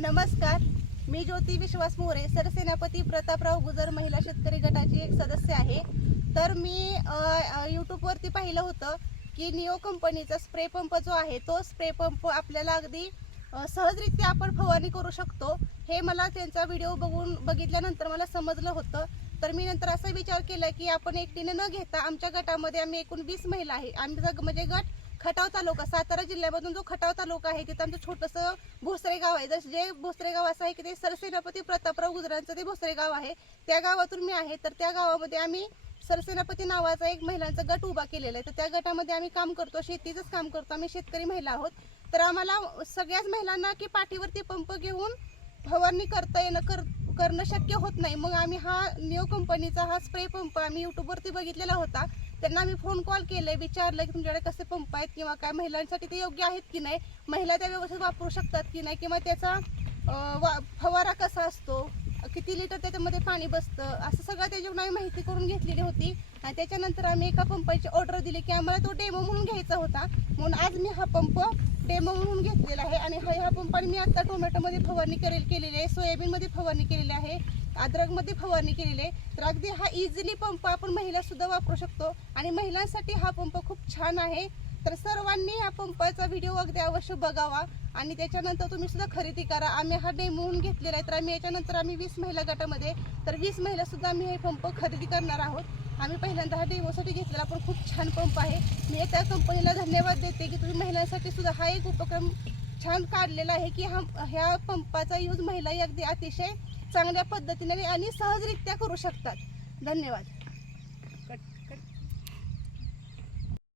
नमस्कार, मी ज्योती विश्वास मोरे, सरसेनापती प्रतापराव गुजर महिला शेतकरी गटाची एक सदस्य आहे। तर मी यूट्यूबवरती पाहिलं होतं की निओ कंपनीचा स्प्रे पंप जो आहे तो स्प्रे पंप आपल्याला अगदी सहजरित्या आपण फवारणी करू शकतो। हे मला त्यांचा व्हिडिओ बघितल्यानंतर मला समजलं होतं। तर मी नंतर असा विचार केला की आपण एकटीने न घेता आमच्या गटामध्ये आम्ही एकूण 20 महिला आहे। आमचा म्हणजे गट खटाव तालुका, सातारा जिल्ह्यामधून जो खटाव तालुका आहे तिथं आमचं छोटंसं भोसरे गाव आहे। जसं जे भोसरे गाव असं आहे की ते सरसेनापती प्रतापराव गुजरांचं ते भोसरे गाव आहे, त्या गावातून मी आहे। तर त्या गावामध्ये आम्ही सरसेनापती नावाचा एक महिलांचा गट उभा केलेला आहे। तर त्या गटामध्ये आम्ही काम करतो, शेतीचंच काम करतो, आम्ही शेतकरी महिला आहोत। तर आम्हाला सगळ्याच महिलांना की पाठीवरती पंप घेऊन फवारणी करणं शक्य होत नाही। मग आम्ही हा निओ कंपनीचा हा स्प्रे पंप आम्ही यूट्यूबवरती बघितलेला होता। त्यांना आम्ही फोन कॉल केले, विचारलं की तुमच्याकडे कसे पंप आहेत किंवा काय महिलांसाठी ते योग्य आहेत की नाही, महिला त्या व्यवस्थित वापरू शकतात की नाही, किंवा त्याचा फवारा कसा असतो, किती लिटर त्याच्यामध्ये पाणी बसतं, असं सगळं त्याच्यावर आम्ही माहिती करून घेतलेली होती। आणि त्याच्यानंतर आम्ही एका पंपाची ऑर्डर दिली की आम्हाला तो डेमो म्हणून घ्यायचा होता। म्हणून आज मी हा पंप डेमो म्हणून घेतलेला आहे। आणि ह्या पंपाने मी आता टोमॅटोमध्ये फवारणी केलेली आहे, सोयाबीनमध्ये फवारणी केलेली आहे, अद्रकमध्ये फवारणी केलेली आहे। तर अगदी हा इझिली पंप आपण महिला सुद्धा वापरू शकतो आणि महिलांसाठी हा पंप खूप छान आहे। तर सर्वांनी या पंपाचा व्हिडिओ अगदी अवश्य बघावा आणि त्याच्यानंतर तुम्ही सुद्धा खरेदी करा। आम्ही हा डेमो म्हणून घेतलेला आहे। तर आम्ही याच्यानंतर आम्ही 20 महिला गटामध्ये, तर 20 महिला सुद्धा आम्ही हे पंप खरेदी करणार आहोत। आम्ही पहिल्यांदा हा डेमोसाठी घेतलेला, पण खूप छान पंप आहे। मी त्या कंपनीला धन्यवाद देते की तुम्ही महिलांसाठी सुद्धा हा एक उपक्रम छान काढलेला आहे की ह्या पंपाचा यूज महिला अगदी अतिशय चांगल्या पद्धतीने आणि सहजरित्या करू शकतात। धन्यवाद।